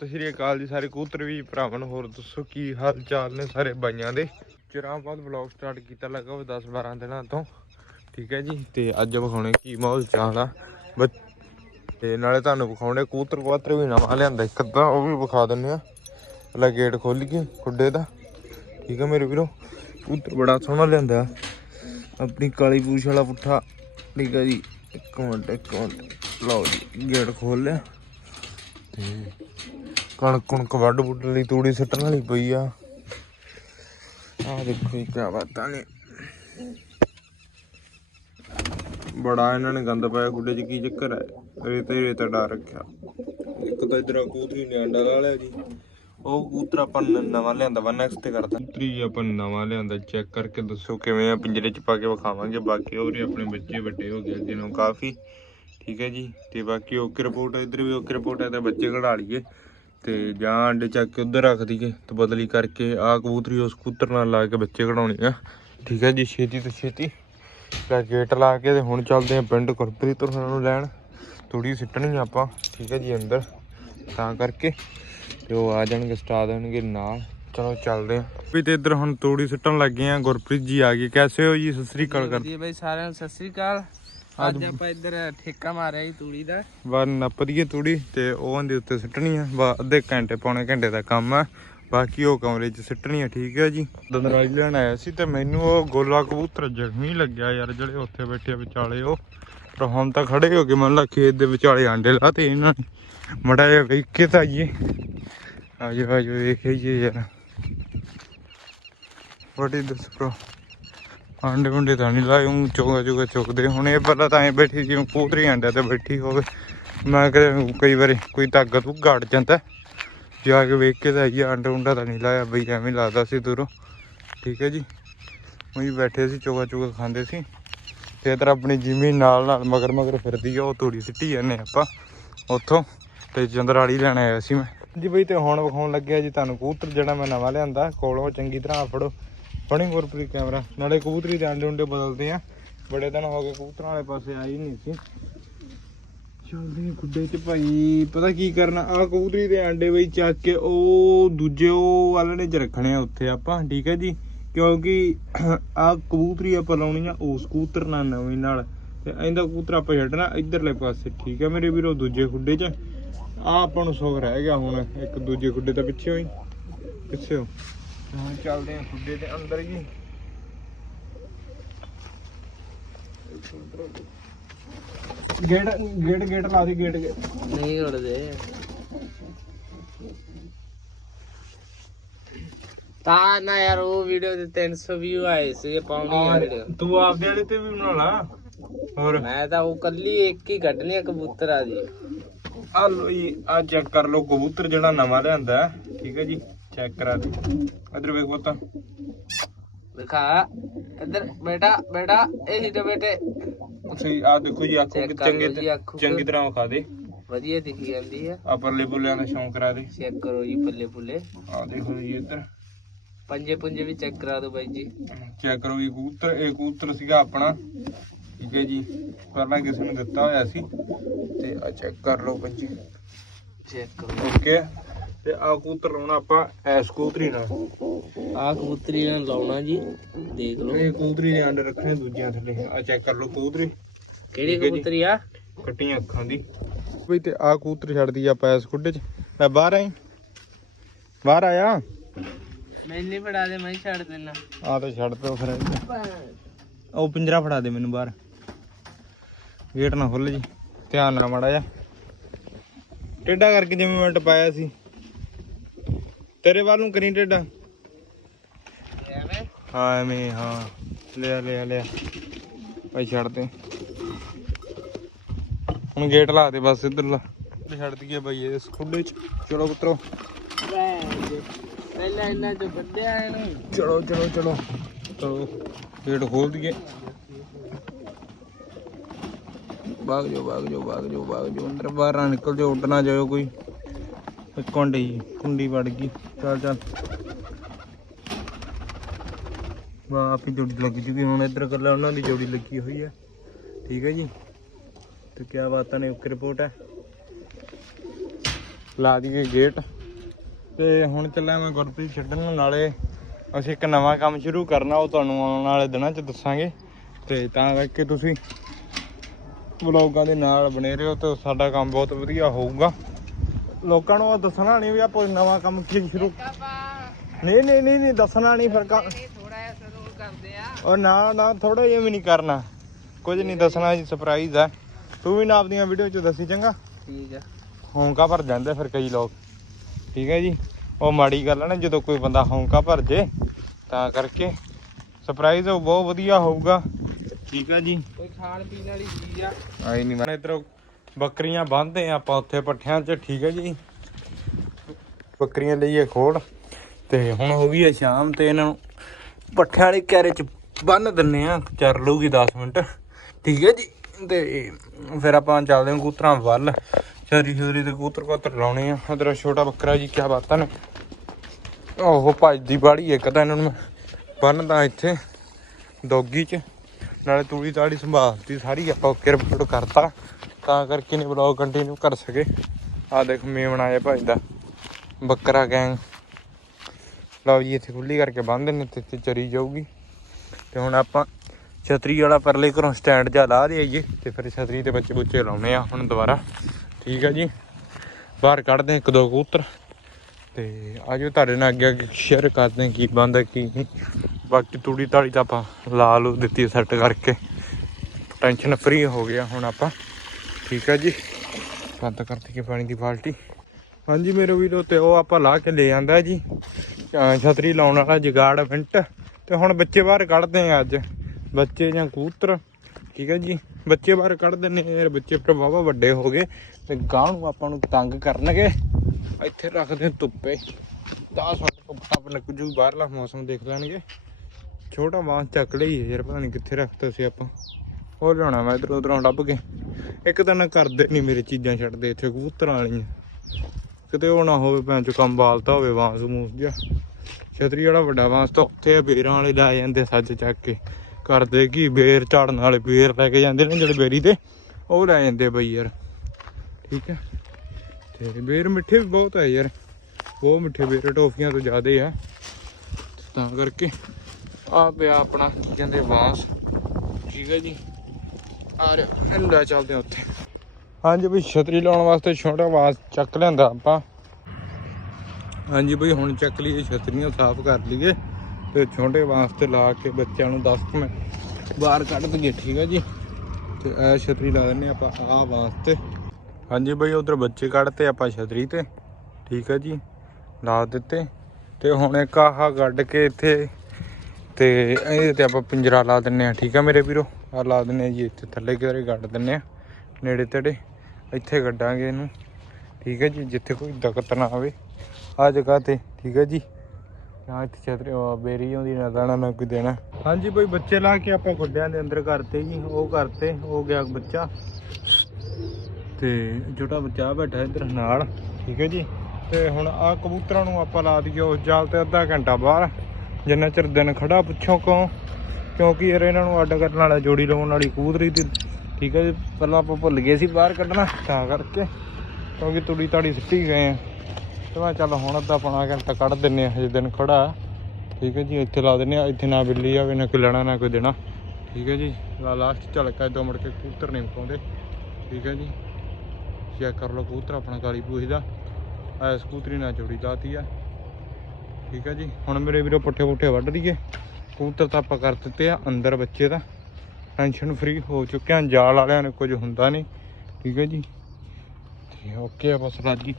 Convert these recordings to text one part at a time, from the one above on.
ਸਤਿ ਸ਼੍ਰੀ ਅਕਾਲ ਜੀ ਸਾਰੇ ਕੂਤਰ ਵੀ, ਭਰਾਵਾਂ ਨੂੰ ਹੋਰ ਦੱਸੋ ਕੀ ਹਾਲ ਚਾਲ ਨੇ ਸਾਰੇ ਬਾਈਆਂ ਦੇ। ਚਿਰਾਂ ਬਾਅਦ ਵਲੌਗ ਸਟਾਰਟ ਕੀਤਾ ਲੱਗਾ ਉਹ 10 12 ਦਿਨਾਂ ਤੋਂ, ਠੀਕ ਹੈ ਜੀ? ਤੇ ਅੱਜ ਵਿਖਾਉਣੇ ਕੀ ਮਾਹੌਲ ਚਾਲ ਆ। ਬੱਚ- ਤੇ ਨਾਲੇ ਤੁਹਾਨੂੰ ਵਿਖਾਉਣੇ ਕੂਤਰ ਕਬੂਤਰ ਵੀ ਨਵਾਂ ਲਿਆਂਦਾ ਇੱਕ ਅੱਧਾ, ਉਹ ਵੀ ਵਿਖਾ ਦਿੰਨੇ ਆ ਪਹਿਲਾਂ ਗੇਟ ਖੋਲੀਏ ਖੁੱਡੇ ਦਾ। ਠੀਕ ਹੈ ਮੇਰੇ ਵੀਰੋ, ਕਬੂਤਰ ਬੜਾ ਸੋਹਣਾ ਲਿਆਂਦਾ। ਆਪਣੀ ਕਾਲੀ ਪੂਛ ਵਾਲਾ ਪੁੱਠਾ। ਠੀਕ ਹੈ ਜੀ, ਇੱਕ ਮਿੰਟ ਇੱਕ ਮਿੰਟ। ਲਓ ਜੀ ਗੇਟ ਖੋਲ ਲਿਆ। ਤੇ ਕਣਕ ਕੁਣਕ ਵੱਢ ਵੁੱਢ ਲਈ ਤੂੜੀ ਸੱਟਣ ਵਾਲੀ ਪਈ ਆ। ਆਹ ਦੇਖੋ ਜੀ ਕਿਆ ਬਾਤਾਂ ਨੇ। ਬੜਾ ਇਹਨਾਂ ਨੇ ਗੰਦ ਪਾਇਆ ਗੁੱਡੇ 'ਚ, ਕੀ ਚੱਕਰ ਹੈ? ਰੇਤੇ ਹੀ ਰੇਤਾ ਡਾਰ ਰੱਖਿਆ। ਇੱਕ ਤਾਂ ਇਧਰ ਕੂਤਰੀ ਨੇ ਅੰਡਾ ਲਾ ਲਿਆ ਜੀ। ਉਹ ਕਬੂਤਰ ਆਪਾਂ ਨਵਾਂ ਲਿਆਂਦਾ ਵਾ ਨੈਕਸਟ ਤੇ ਕਰਦਾ। ਕਬੂਤਰੀ ਆਪਾਂ ਨਵਾਂ ਲਿਆਂਦਾ, ਚੈੱਕ ਕਰਕੇ ਦੱਸੋ ਕਿਵੇਂ ਆ, ਪਿੰਜਰੇ 'ਚ ਪਾ ਕੇ ਵਿਖਾਵਾਂਗੇ। ਬਾਕੀ ਹੋਰ ਹੀ ਆਪਣੇ ਬੱਚੇ ਵੱਡੇ ਹੋ ਗਏ ਅੱਗੇ ਨੂੰ ਕਾਫੀ, ਠੀਕ ਹੈ ਜੀ। ਤੇ ਬਾਕੀ ਓਕੇ ਰਿਪੋਰਟ, ਇਧਰ ਵੀ ਓਕੇ ਰਿਪੋਰਟ ਹੈ, ਤੇ ਬੱਚੇ ਕਢਾ ਲਈਏ। ਤੇ ਜਾਂ ਅੰਡੇ ਚੱਕ ਕੇ ਉਧਰ ਰੱਖ ਦਈਏ ਤੇ ਬਦਲੀ ਕਰਕੇ ਆ ਕਬੂਤਰੀ ਉਸ ਕਬੂਤਰ ਨਾਲ ਲਾ ਕੇ ਬੱਚੇ ਕਢਾਉਣੇ ਆ। ਠੀਕ ਹੈ ਜੀ ਛੇਤੀ ਤੋਂ ਛੇਤੀ। ਤਾਂ ਗੇਟ ਲਾ ਕੇ ਤੇ ਹੁਣ ਚੱਲਦੇ ਆ ਪਿੰਡ ਗੁਰਪ੍ਰੀਤ ਤੋਂ ਉਹਨਾਂ ਨੂੰ ਲੈਣ। ਤੂੜੀ ਸਿੱਟਣੀ ਆਪਾਂ ਠੀਕ ਹੈ ਜੀ ਅੰਦਰ। ਤਾਂ ਕਰਕੇ ਤੇ ਉਹ ਆ ਜਾਣਗੇ ਸਟਾ ਦੇਣਗੇ ਨਾਲ। ਚਲੋ ਚੱਲਦੇ ਆ ਵੀ ਤੇ ਇੱਧਰ ਹੁਣ ਤੂੜੀ ਸਿੱਟਣ ਲੱਗੇ ਆ ਗੁਰਪ੍ਰੀਤ ਜੀ ਆ ਗਏ। ਕੈਸੇ ਹੋ ਜੀ? ਸਤਿ ਸ੍ਰੀ ਅਕਾਲ ਕਰ ਵਧੀਆ ਬਾਈ ਸਾਰਿਆਂ ਨੂੰ ਸਤਿ ਸ੍ਰੀ ਅਕਾਲ। ਅੱਜ ਆਪਾਂ ਇੱਧਰ ਠੇਕਾ ਮਾਰਿਆ ਜੀ ਤੂੜੀ ਦਾ। ਬਾ ਨੱਪ ਦਈਏ ਤੂੜੀ ਤੇ ਉਹ ਦੇ ਉੱਤੇ ਸਿੱਟਣੀ ਆ। ਬਾ ਅੱਧੇ ਘੰਟੇ ਪੌਣੇ ਘੰਟੇ ਦਾ ਕੰਮ ਆ। ਬਾਕੀ ਉਹ ਕਮਰੇ 'ਚ ਸਿੱਟਣੀ ਆ ਠੀਕ ਹੈ ਜੀ। ਦੰਦਰਾਜ ਲੈਣ ਆਇਆ ਸੀ ਤੇ ਮੈਨੂੰ ਉਹ ਗੋਲਾ ਕਬੂਤਰ ਜ਼ਖਮੀ ਲੱਗਿਆ ਯਾਰ ਜਿਹੜੇ ਉੱਥੇ ਬੈਠੇ ਵਿਚਾਲੇ ਉਹ। ਪਰ ਹੁਣ ਤਾਂ ਖੜੇ ਹੋ ਕੇ ਮੰਨ ਲਾ ਖੇਤ ਦੇ ਵਿਚਾਲੇ ਆਂਡੇ ਲਾ ਤੇ ਇਹਨਾਂ ਨੇ। ਮੜਾ ਜਿਹਾ ਵੇਖ ਕੇ ਤਾਂ ਆਈਏ। ਆਜੋ ਆਜੋ ਵੇਖੇ ਜੀ ਯਾਰ। ਵਾਟ ਇਜ਼ ਦਿਸ ਬ్రో ਆਂਡੇ ਮੁੰਡੇ ਤਾਂ ਨਹੀਂ ਲਾਏ ਉਹ ਚੋਗਾ ਚੋਗਾ ਚੁੱਕਦੇ ਹੁਣ ਇਹ ਪਹਿਲਾਂ ਤਾਂ ਐ ਬੈਠੀ ਜਿਵੇਂ ਕਬੂਤਰੀ ਆਂਡਿਆਂ ਤੇ ਬੈਠੀ ਹੋਵੇ। ਮੈਂ ਕਦੇ ਕਈ ਵਾਰੀ ਕੋਈ ਤਾਕਤ ਉਹ ਗੜ ਜਾਂਦਾ। ਜਾ ਕੇ ਵੇਖ ਕੇ ਤਾਂ ਆਈਏ ਆਂਡਾ ਉਂਡਾ ਤਾਂ ਨਹੀਂ ਲਾਇਆ, ਬਈ ਐਵੇਂ ਲੱਗਦਾ ਸੀ ਦੂਰੋਂ। ਠੀਕ ਹੈ ਜੀ। ਉਹੀ ਬੈਠੇ ਸੀ ਚੋਗਾ ਚੋਗਾ ਖਾਂਦੇ ਸੀ। ਤੇ ਇਧਰ ਆਪਣੀ ਜਿਮੀ ਨਾਲ ਨਾਲ ਮਗਰ ਮਗਰ ਫਿਰਦੀ ਆ, ਉਹ ਤੂੜੀ ਸਿੱਟੀ ਜਾਂਦੇ ਆਪਾਂ, ਉੱਥੋਂ। ਤੇ ਚੰਦਰਾੜੀ ਲੈਣ ਆਇਆ ਸੀ ਮੈਂ। ਜੀ ਬਈ, ਤੇ ਹੁਣ ਵਿਖਾਉਣ ਲੱਗਿਆ ਜੀ ਤੁਹਾਨੂੰ ਕਬੂਤਰ ਜਿਹੜਾ ਮੈਂ ਨਵਾਂ ਲਿਆਂਦਾ, ਕੋਲੋਂ ਚੰਗੀ ਤਰ੍ਹਾਂ ਫੜੋ। ਫੜੀ ਗੁਰਪ੍ਰੀਤ ਕੈਮਰਾ। ਨਾਲੇ ਕਬੂਤਰੀ ਦੇ ਆਂਡੇ ਉਂਡੇ ਬਦਲਦੇ ਆ। ਬੜੇ ਦਿਨ ਹੋ ਗਏ ਕਬੂਤਰਾਂ ਵਾਲੇ ਪਾਸੇ ਆਈ ਨਹੀਂ ਸੀ। ਚੱਲਦੇ ਖੁੱਡੇ ਚ ਭਾਈ। ਪਤਾ ਕੀ ਕਰਨਾ? ਆ ਕਬੂਤਰੀ ਦੇ ਆਂਡੇ ਬਈ ਚੱਕ ਕੇ ਉਹ ਦੂਜੇ ਉਹ ਵਾਲੇ ਚ ਰੱਖਣੇ ਆ ਉੱਥੇ ਆਪਾਂ, ਠੀਕ ਹੈ ਜੀ? ਕਿਉਂਕਿ ਆ ਕਬੂਤਰੀ ਆਪਾਂ ਲਾਉਣੀ ਆ ਉਸ ਕਬੂਤਰ ਨਾਲ ਨਵੀਂ ਨਾਲ। ਤੇ ਇਹਦਾ ਕਬੂਤਰ ਆਪਾਂ ਛੱਡਣਾ ਇਧਰਲੇ ਪਾਸੇ, ਠੀਕ ਹੈ ਮੇਰੇ ਵੀਰੋ? ਦੂਜੇ ਖੁੱਡੇ 'ਚ। ਆ ਆਪਾਂ ਨੂੰ ਸੁੱਖ ਰਹਿ ਗਿਆ ਹੁਣ, ਇੱਕ ਦੂਜੇ ਖੁੱਡੇ ਤਾਂ ਪਿੱਛੇ ਹੋਈ। ਪਿੱਛੇ ਹੋ। ਹੁਣ ਚੱਲਦੇ ਆ ਖੁੱਡੇ ਦੇ ਅੰਦਰ ਜੀ। ਗੇਟ ਗੇਟ ਗੇਟ ਲਾ ਦੇ ਗੇਟ ਨਹੀਂ ਉੜਦੇ। ਤਾਂ ਨਾ ਯਾਰ ਉਹ ਵੀਡੀਓ ਦੇ 300 ਵਿਊ ਆਏ ਸੀ ਪਾਉਣੀ ਆ ਵੀਡੀਓ ਤੂੰ ਆਪਦੇ ਵਾਲੇ ਤੇ ਵੀ ਬਣਾ ਲਾ। ਹੋਰ। ਮੈਂ ਤਾਂ ਉਹ ਕੱਲੀ ਇੱਕ ਹੀ ਕੱਢਣੀ ਆ ਕਬੂਤਰਾਂ ਦੀ ਆ ਲੋ ਜੀ ਆ ਚੈੱਕ ਕਰ ਲੋ ਕਬੂਤਰ ਜਿਹੜਾ ਨਵਾਂ ਲਿਆਂਦਾ ਠੀਕ ਹੈ ਜੀ ਚੈੱਕ ਕਰਾ ਦੇ। ਇਧਰ ਵੇਖ ਪੁੱਤ। ਦਿਖਾ। ਇੱਧਰ ਬੇਟਾ ਬੇਟਾ ਇਹ ਹੀ ਤੇ ਬੇਟੇ। ਤੁਸੀਂ ਆ ਦੇਖੋ ਜੀ ਆਖੋ ਕਿ ਚੰਗੇ ਜੀ ਚੰਗੀ ਤਰ੍ਹਾਂ ਵਿਖਾ ਦੇ। ਵਧੀਆ ਦਿਖੀ ਜਾਂਦੀ ਆ। ਆ ਪਰਲੇ ਬੁੱਲਿਆਂ ਦਾ ਸ਼ੌਂਕ ਕਰਾ ਦੇ। ਚੈੱਕ ਕਰੋ ਜੀ ਪੱਲੇ ਪੁੱਲੇ। ਆ ਦੇਖੋ ਜੀ ਇੱਧਰ। ਪੰਜੇ ਪੁੰਜੇ ਵੀ ਚੈੱਕ ਕਰਾ ਦਿਓ ਬਾਈ ਜੀ। ਚੈੱਕ ਕਰੋ ਇਹ ਕਬੂਤਰ ਇਹ ਕਬੂਤਰ ਸੀਗਾ ਆਪਣਾ। ਠੀਕ ਹੈ ਜੀ ਪਹਿਲਾਂ ਕਿਸੇ ਨੂੰ ਦਿੱਤਾ ਹੋਇਆ ਸੀ। ਤੇ ਆ ਚੈੱਕ ਕਰ ਲਓ ਬੱਚੀ ਚੈੱਕ ਕਰੋ। ਓਕੇ। ਤੇ ਆ ਕਬੂਤਰ ਲਾਉਣਾ ਆਪਾਂ ਐਸ ਕਬੂਤਰੀ ਨਾਲ। ਆ ਕਬੂਤਰੀ ਨਾਲ ਲਾਉਣਾ ਜੀ ਦੇਖ ਲਓ। ਇਹ ਕਬੂਤਰੀ ਦੇ ਅੰਡੇ ਰੱਖਣੇ ਦੂਜੀਆਂ ਥੱਲੇ। ਆ ਚੈੱਕ ਕਰ ਲਓ ਕਬੂਤਰੀ। ਕਿਹੜੀ। ਕਬੂਤਰੀ ਆ? ਕੱਟੀਆਂ ਅੱਖਾਂ ਦੀ। ਬਈ ਤੇ ਆ ਕਬੂਤਰ ਛੱਡਦੀ ਆ ਪੈਸ ਖੁੱਡੇ ਚ। ਮੈਂ ਬਾਹਰ ਆਈ। ਬਾਹਰ ਆਇਆ? ਮੈਨੂੰ ਨਹੀਂ ਫੜਾ ਦੇ ਮੈਂ ਛੱਡ ਦੇਣਾ ਆ ਤਾਂ ਛੱਡ ਦੋ ਫਿਰ। ਉਹ ਪਿੰਜਰਾ ਫੜਾ ਦੇ ਮੈਨੂੰ ਬਾਹਰ। ਗੇਟ ਨਾ ਖੁੱਲ ਜੀ। ਧਿਆਨ ਨਾਲ ਮਾੜਾ ਜਾ ਟੇਡਾ ਕਰਕੇ ਜਿਵੇਂ ਮੈਂ ਟਪਾਇਆ ਸੀ। ਤੇਰੇ ਵੱਲ ਨੂੰ ਕਰੀ ਟੇਡਾ ਐਵੇਂ? ਹਾਂ ਐਵੇਂ ਹਾਂ। ਲਿਆ ਲਿਆ ਲਿਆ। ਭਾਈ ਛੱਡ ਦੇ। ਹੁਣ ਗੇਟ ਲਾ ਦੇ ਬਸ ਇੱਧਰ ਲਾ। ਛੱਡ ਦਈਏ ਬਾਈ ਇਸ ਖੁੱਡੇ ਚ। ਚਲੋ ਪੁੱਤਰੋ। ਪਹਿਲਾਂ ਇਹਨਾਂ ਚ ਵੱਡਿਆ ਇਹਨੂੰ। ਚਲੋ ਚਲੋ ਚਲੋ। ਚਲੋ ਗੇਟ ਖੋਲ ਦਈਏ। ਭਾਗ ਜਾਓ ਭਾਗ ਜਾਓ ਭਾਗ ਜਾਓ ਭਾਗ ਜਾਓ। ਅੰਦਰ ਬਾਹਰ ਨਿਕਲ ਜਾਓ ਉੱਡ ਨਾ ਜਾਓ ਕੋਈ। ਕੁੰਡੀ ਕੁੰਡੀ ਵੜ ਗਈ। ਚੱਲ ਚੱਲ। ਵਾਹ ਆਪੀ ਜੋੜੀ ਲੱਗ ਜੂਗੀ। ਹੁਣ ਇੱਧਰ ਕਰ ਉਹਨਾਂ ਦੀ ਜੋੜੀ ਲੱਗੀ ਹੋਈ ਹੈ ਠੀਕ ਹੈ ਜੀ? ਤੇ ਕੀ ਬਾਤਾਂ ਨੇ? ਇੱਕ ਰਿਪੋਰਟ ਹੈ ਲਾ ਦਈਏ ਗੇਟ ਤੇ ਹੁਣ ਚੱਲਿਆ ਮੈਂ ਗੁਰਪ੍ਰੀਤ ਛੱਡਣ ਨਾਲੇ ਅਸੀਂ ਇੱਕ ਨਵਾਂ ਕੰਮ ਸ਼ੁਰੂ ਕਰਨਾ, ਉਹ ਤੁਹਾਨੂੰ ਆਉਣ ਵਾਲੇ ਦਿਨਾਂ 'ਚ ਦੱਸਾਂਗੇ। ਤੇ ਤਾਂ ਕਰਕੇ ਤੁਸੀਂ ਵਲੋਗਾਂ ਦੇ ਨਾਲ ਬਣੇ ਰਹੋ ਤੇ ਸਾਡਾ ਕੰਮ ਬਹੁਤ ਵਧੀਆ ਹੋਊਗਾ। ਲੋਕਾਂ ਨੂੰ ਉਹ ਦੱਸਣਾ ਨਹੀਂ ਵੀ ਆਪਾਂ ਨਵਾਂ ਕੰਮ ਕੀ ਸ਼ੁਰੂ ਨਹੀਂ ਨਹੀਂ ਨਹੀਂ ਨਹੀਂ ਦੱਸਣਾ ਨਹੀਂ ਫਿਰ ਕੰਮ ਥੋੜਾ ਜਿਹਾ ਸ਼ੁਰੂ ਕਰਦੇ ਆ। ਉਹ ਨਾ ਨਾ ਥੋੜਾ ਜਿਹਾ ਵੀ ਨਹੀਂ ਕਰਨਾ। ਕੁਝ ਨਹੀਂ ਦੱਸਣਾ ਜੀ ਸਰਪ੍ਰਾਈਜ਼ ਆ। ਤੂੰ ਵੀ ਨਾ ਆਪਣੀਆਂ ਵੀਡੀਓ 'ਚ ਦੱਸੀ ਚੰਗਾ? ਠੀਕ ਆ। ਹੌਂਕਾ ਭਰ ਜਾਂਦੇ ਫਿਰ ਕਈ ਲੋਕ। ਠੀਕ ਹੈ ਜੀ? ਉਹ ਮਾੜੀ ਗੱਲ ਨਾ ਜਦੋਂ ਕੋਈ ਬੰਦਾ ਹੌਂਕਾ ਭਰ ਜੇ ਤਾਂ ਕਰਕੇ ਸਰਪ੍ਰਾਈਜ਼ ਉਹ ਬਹੁਤ ਵਧੀਆ ਹੋਊਗਾ। ਠੀਕ ਹੈ ਜੀ? ਕੋਈ ਖਾਣ ਪੀਣ ਵਾਲੀ ਚੀਜ਼ ਆ। ਆਈ ਨਹੀਂ ਮੈਂ। ਇਧਰੋਂ ਬੱਕਰੀਆਂ ਬੰਨਦੇ ਆ ਆਪਾਂ ਉੱਥੇ ਪੱਠਿਆਂ 'ਚ, ਠੀਕ ਹੈ ਜੀ। ਬੱਕਰੀਆਂ ਲਈਏ ਖੋੜ ਤੇ ਹੁਣ ਹੋ ਗਈ ਹੈ ਸ਼ਾਮ ਤੇ ਇਹਨਾਂ ਨੂੰ ਪੱਠਿਆਂ ਵਾਲੇ ਕੈਰੇ 'ਚ ਬੰਨ ਦਿੰਨੇ ਆ। ਚੱਲ ਲਊਗੀ 10 ਮਿੰਟ। ਠੀਕ ਹੈ ਜੀ। ਤੇ ਫਿਰ ਆਪਾਂ ਚੱਲਦੇ ਹਾਂ ਕਬੂਤਰਾਂ ਵੱਲ। ਸ਼ਰੀ ਸ਼ਰੀ ਤੇ ਕਬੂਤਰ ਕਬੂਤਰ ਲਾਉਣੇ ਆ। ਇਧਰ ਛੋਟਾ ਬੱਕਰਾ ਜੀ ਕੀ ਬਾਤਾਂ ਨੇ। ਉਹ ਭੱਜਦੀ ਬਾੜੀ ਇੱਕ ਤਾਂ ਇਹਨਾਂ ਨੂੰ ਬੰਨਦਾ ਇੱਥੇ। ਡੋਗੀ 'ਚ। ਨਾਲੇ ਤੂੜੀ ਤਾੜੀ ਸੰਭਾਲਤੀ ਸਾਰੀ, ਆਪਾਂ ਓਕੇ ਰਿਪੋਰਟ ਕਰਤਾ। ਤਾਂ ਕਰਕੇ ਨਹੀਂ ਬਲੌਗ ਕੰਟੀਨਿਊ ਕਰ ਸਕੇ। ਆ ਦੇਖ ਮੇਵਣਾ ਆਇਆ ਭਾਈ ਦਾ। ਬੱਕਰਾ ਗੈਂਗ ਲਓ ਜੀ, ਇੱਥੇ ਖੁੱਲੀ ਕਰਕੇ ਬੰਨ ਦਿੰਨੇ ਤੇ ਇੱਥੇ ਚਰੀ ਜਾਊਗੀ। ਤੇ ਹੁਣ ਆਪਾਂ ਛਤਰੀ ਵਾਲਾ ਪਰਲੇ ਘਰੋਂ ਸਟੈਂਡ ਜਾ ਲਾ ਦੇ ਆਈਏ ਤੇ ਫਿਰ ਛਤਰੀ ਤੇ ਬੱਚੇ ਬੁੱਚੇ ਲਾਉਣੇ ਆ ਹੁਣ ਦੁਬਾਰਾ। ਠੀਕ ਆ ਜੀ। ਬਾਹਰ ਕੱਢਦੇ ਇੱਕ ਦੋ ਕਬੂਤਰ। ਤੇ ਆਜੋ ਤੁਹਾਡੇ ਨਾਲ ਅੱਗੇ ਅੱਗੇ ਸ਼ੇਅਰ ਕਰਦੇ ਹਾਂ ਕੀ ਬੰਦਾ ਕੀ ਬਾਕੀ ਤੂੜੀ ਤਾੜੀ ਤਾਂ ਆਪਾਂ ਲਾ ਲੂ ਦਿੱਤੀ ਸੈੱਟ ਕਰਕੇ। ਟੈਨਸ਼ਨ ਫਰੀ ਹੋ ਗਿਆ ਹੁਣ ਆਪਾਂ। ਠੀਕ ਆ ਜੀ। ਬੰਦ ਕਰਤੀ ਕੇ ਪਾਣੀ ਦੀ ਬਾਲਟੀ। ਹਾਂਜੀ ਮੇਰੇ ਵੀਰੋ, ਤੇ ਉਹ ਆਪਾਂ ਲਾ ਕੇ ਲੈ ਜਾਂਦਾ ਜੀ। ਅਹ ਛਤਰੀ ਲਾਉਣ ਵਾਲਾ ਜਗਾੜ ਮਿੰਟ। ਤੇ ਹੁਣ ਬੱਚੇ ਬਾਹਰ ਕੱਢਦੇ ਆ ਅੱਜ। ਬੱਚੇ ਜਾਂ ਕੂਤਰ ਠੀਕ ਹੈ ਜੀ। ਬੱਚੇ ਬਾਹਰ ਕੱਢ ਦਿੰਨੇ ਯਾਰ ਬੱਚੇ ਪਰ ਵੱਡੇ ਹੋ ਗਏ। ਤੇ ਗਾਂ ਨੂੰ ਆਪਾਂ ਨੂੰ ਤੰਗ ਕਰਨਗੇ। ਇੱਥੇ ਰੱਖਦੇ ਧੁੱਪੇ। 10 ਮਿੰਟ ਧੁੱਪ ਟੱਪ ਨਿਕਲ ਜੂ, ਬਾਹਰਲਾ ਮੌਸਮ ਦੇਖ ਲੈਣਗੇ। ਛੋਟਾ ਬਾਂਸ ਚੱਕ ਲਈ ਯਾਰ, ਪਤਾ ਨਹੀਂ ਕਿੱਥੇ ਰੱਖਤਾ ਸੀ ਆਪਾਂ। ਉਹ ਲਿਆਉਣਾ ਮੈਂ ਇਧਰੋਂ ਉਧਰੋਂ ਲੱਭ ਕੇ। ਇੱਕ ਤਾਂ ਨਾ ਕਰਦੇ ਨਹੀਂ ਮੇਰੇ ਚੀਜ਼ਾਂ ਛੱਡਦੇ ਇੱਥੇ ਕਬੂਤਰਾਂ ਵਾਲੀਆਂ। ਕਿਤੇ ਉਹ ਨਾ ਹੋਵੇ ਭੈਣ ਚੋ ਕੰਮ ਬਾਲਤਾ ਹੋਵੇ ਵਾਂਸ ਮੂਸ ਜਿਹਾ। ਛਤਰੀ ਵਾਲਾ ਵੱਡਾ ਵਾਂਸ ਤਾਂ ਉੱਥੇ ਬੇਰਾਂ ਵਾਲੇ ਲੈ ਜਾਂਦੇ ਸੱਜ ਚੱਕ ਕੇ। ਕਰਦੇ ਕੀ, ਬੇਰ ਝਾੜਨ ਵਾਲੇ ਬੇਰ ਲੈ ਕੇ ਜਾਂਦੇ ਨੇ ਜਿਹੜੇ ਬੇਰੀ ਤੇ ਉਹ ਲੈ ਜਾਂਦੇ ਬਈ ਯਾਰ। ਠੀਕ ਹੈ ਤੇ ਬੇਰ ਮਿੱਠੇ ਵੀ ਬਹੁਤ ਹੈ ਯਾਰ। ਬਹੁਤ ਮਿੱਠੇ ਬੇਰ, ਟੋਫੀਆਂ ਤੋਂ ਜ਼ਿਆਦਾ ਹੈ ਤਾਂ ਕਰਕੇ ਆ ਪਿਆ ਆਪਣਾ, ਕੀ ਕਹਿੰਦੇ ਬਾਂਸ। ਠੀਕ ਹੈ ਜੀ? ਆ ਰਿਹਾ ਲੈ ਚੱਲਦੇ ਆ ਉੱਥੇ। ਹਾਂਜੀ ਬਈ, ਛਤਰੀ ਲਾਉਣ ਵਾਸਤੇ ਛੋਟਾ ਬਾਂਸ ਚੱਕ ਲੈਂਦਾ ਆਪਾਂ। ਹਾਂਜੀ ਬਈ, ਹੁਣ ਚੱਕ ਲਈਏ ਛਤਰੀਆਂ, ਸਾਫ਼ ਕਰ ਲਈਏ ਤੇ ਛੋਟੇ ਵਾਸਤੇ ਲਾ ਕੇ ਬੱਚਿਆਂ ਨੂੰ 10 ਕੁ ਮਿੰਟ ਬਾਹਰ ਕੱਢ ਦਈਏ, ਠੀਕ ਹੈ ਜੀ? ਤੇ ਇਹ ਛਤਰੀ ਲਾ ਦਿੰਨੇ ਆਪਾਂ ਆਹ ਵਾਸਤੇ। ਹਾਂਜੀ ਬਈ, ਉਧਰ ਬੱਚੇ ਕੱਢਤੇ ਆਪਾਂ ਛਤਰੀ ਤੇ, ਠੀਕ ਹੈ ਜੀ? ਲਾ ਦਿੱਤੇ। ਤੇ ਹੁਣ ਇੱਕ ਆਹ ਗੱਡ ਕੇ ਇੱਥੇ ਤੇ ਇਹਦੇ ਤੇ ਆਪਾਂ ਪਿੰਜਰਾ ਲਾ ਦਿੰਨੇ ਆ ਠੀਕ ਆ ਮੇਰੇ ਵੀਰੋ? ਆ ਲਾ ਦਿੰਨੇ ਆ ਜੀ, ਇੱਥੇ ਥੱਲੇ ਕਿਧਰੇ ਗੱਡ ਦਿੰਨੇ ਆ ਨੇੜੇ ਤੇੜੇ, ਇੱਥੇ ਗੱਡਾਂਗੇ ਇਹਨੂੰ, ਠੀਕ ਹੈ ਜੀ, ਜਿੱਥੇ ਕੋਈ ਦਿੱਕਤ ਨਾ ਆਵੇ ਆ ਜਗ੍ਹਾ ਤੇ, ਠੀਕ ਹੈ ਜੀ, ਜਾਂ ਇੱਥੇ ਛਤਰੀ ਬੇਰੀ ਆਉਂਦੀ, ਨਾ ਦਾਣਾ, ਨਾ ਕੋਈ ਦੇਣਾ। ਹਾਂਜੀ ਬਈ, ਬੱਚੇ ਲਾ ਕੇ ਆਪਾਂ ਗੁੱਡਿਆਂ ਦੇ ਅੰਦਰ ਕਰਤੇ ਜੀ, ਉਹ ਕਰਤੇ ਹੋ ਗਿਆ ਬੱਚਾ। ਤੇ ਛੋਟਾ ਬੱਚਾ ਬੈਠਾ ਇੱਧਰ ਨਾਲ, ਠੀਕ ਹੈ ਜੀ। ਤੇ ਹੁਣ ਆ ਕਬੂਤਰਾਂ ਨੂੰ ਆਪਾਂ ਲਾ ਦਈਏ ਉਸ ਜਾਲ ਤੇ ਅੱਧਾ ਘੰਟਾ ਬਾਹਰ, ਜਿੰਨਾ ਚਿਰ ਦਿਨ ਖੜਾ ਪੁੱਛੋ ਕਿਉਂ ਕਿਉਂਕਿ ਯਾਰ ਇਹਨਾਂ ਨੂੰ ਅੱਡ ਕਰਨ ਵਾਲਾ ਜੋੜੀ ਲਾਉਣ ਵਾਲੀ ਕਬੂਤਰੀ ਦੀ, ਠੀਕ ਹੈ ਜੀ, ਪਹਿਲਾਂ ਆਪਾਂ ਭੁੱਲ ਗਏ ਸੀ ਬਾਹਰ ਕੱਢਣਾ, ਤਾਂ ਕਰਕੇ, ਕਿਉਂਕਿ ਤੁੜੀ ਤਾੜੀ ਸਿੱਟੀ ਗਏ ਆ। ਤੇ ਮੈਂ ਚੱਲ ਹੁਣ ਅੱਧਾ ਪੌਣਾ ਘੰਟਾ ਕੱਢ ਦਿੰਨੇ ਆ ਹਜੇ ਦਿਨ ਖੜਾ। ਠੀਕ ਹੈ ਜੀ, ਇੱਥੇ ਲਾ ਦਿੰਨੇ ਆ ਇੱਥੇ ਨਾ ਬਿੱਲੀ ਆਵੇ, ਨਾ ਕੋਈ ਲੈਣਾ, ਨਾ ਕੋਈ ਦੇਣਾ। ਠੀਕ ਹੈ ਜੀ, ਲਾ ਲਾਸਟ ਝਲਕਾ ਦੋ ਮੁੜ ਕੇ ਕਬੂਤਰ ਨਹੀਂ ਪਾਉਂਦੇ ਠੀਕ ਹੈ ਜੀ ਚੈੱਕ ਕਰ ਲਓ ਕਬੂਤਰ, ਆਪਣਾ ਕਾਲੀ ਪੂਛ ਦਾ। ਐ ਸਕੂਤਰੀ ਨਾਲ ਜੋੜੀ ਲਾਤੀ ਆ। ਠੀਕ ਹੈ ਜੀ, ਹੁਣ ਮੇਰੇ ਵੀਰੋ ਪੁੱਠੇ ਪੁੱਠੇ ਵੱਢ ਲਈਏ ਕਬੂਤਰ ਤਾਂ ਆਪਾਂ ਕਰ ਦਿੱਤੇ ਆ, ਅੰਦਰ ਬੱਚੇ ਦਾ ਟੈਨਸ਼ਨ ਫ੍ਰੀ ਹੋ ਚੁੱਕੇ ਆ, ਜਾਲ ਵਾਲਿਆਂ ਨੇ ਕੁਝ ਹੁੰਦਾ ਨਹੀਂ, ਠੀਕ ਹੈ ਜੀ। ਤੇ ਓਕੇ ਆ ਬਸ ਰਾਜੀ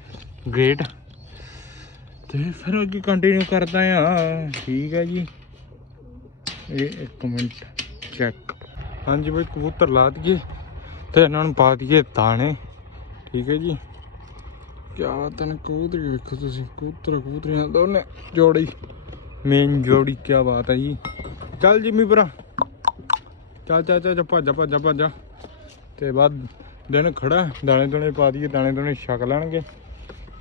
ਗ੍ਰੇਟ ਤੇ ਫਿਰ ਅੱਗੇ ਕੰਟੀਨਿਊ ਕਰਦਾ ਆ, ਠੀਕ ਹੈ ਜੀ। ਇਹ ਇੱਕ ਮਿੰਟ ਚੈੱਕ ਹਾਂਜੀ ਬਈ, ਕਬੂਤਰ ਲਾ ਦਈਏ ਤੇ ਇਹਨਾਂ ਨੂੰ ਪਾ ਦਈਏ ਦਾਣੇ, ਠੀਕ ਹੈ ਜੀ। ਕਿਆ ਬਾਤ ਕਬੂਤਰ ਵੇਖੋ ਤੁਸੀਂ, ਕਬੂਤਰ ਕਬੂਤਰੀਆਂ ਦੋਨੇ ਜੋੜੀ। ਮੇਨ ਜੋੜੀ, ਕਿਆ ਬਾਤ ਹੈ ਜੀ। ਚੱਲ ਜਿੰਮੀ ਭਰਾ। ਚੱਲ ਚੱਲ ਚੱਲ ਭੱਜ ਭੱਜ ਭੱਜ ਤੇ ਬਾਅਦ ਦਿਨ ਖੜਾ ਦਾਣੇ ਦੋਣੇ ਪਾ ਦਈਏ, ਦਾਣੇ ਦੋਣੇ ਛਕ ਲੈਣਗੇ।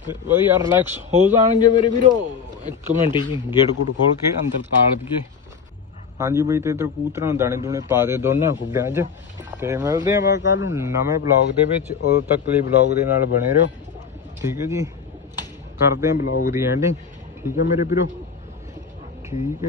ਤੇ ਵਧੀਆ ਰਿਲੈਕਸ ਹੋ ਜਾਣਗੇ ਮੇਰੇ ਵੀਰੋ। ਇੱਕ ਮਿੰਟ ਜੀ, ਗੇਟ ਗੁੱਟ ਖੋਲ ਕੇ ਅੰਦਰ ਤਾਲ ਦਈਏ। ਹਾਂਜੀ ਬਈ, ਤੇ ਇਧਰ ਕਬੂਤਰਾਂ ਨੂੰ ਦਾਣੇ ਦੂਣੇ ਪਾ ਦੇ ਦੋਨਾਂ ਖੁੱਡਿਆਂ 'ਚ। ਤੇ ਮਿਲਦੇ ਆ ਕੱਲ ਨੂੰ ਨਵੇਂ ਬਲੌਗ ਦੇ ਵਿੱਚ। ਉਦੋਂ ਤੱਕ ਲਈ ਬਲੌਗ ਦੇ ਨਾਲ ਬਣੇ ਰਹੋ। ਠੀਕ ਹੈ ਜੀ। ਕਰਦੇ ਆਂ ਬਲੌਗ ਦੀ ਐਂਡਿੰਗ ਠੀਕ ਹੈ ਮੇਰੇ ਵੀਰੋ। ਠੀਕ ਹੈ ਜੀ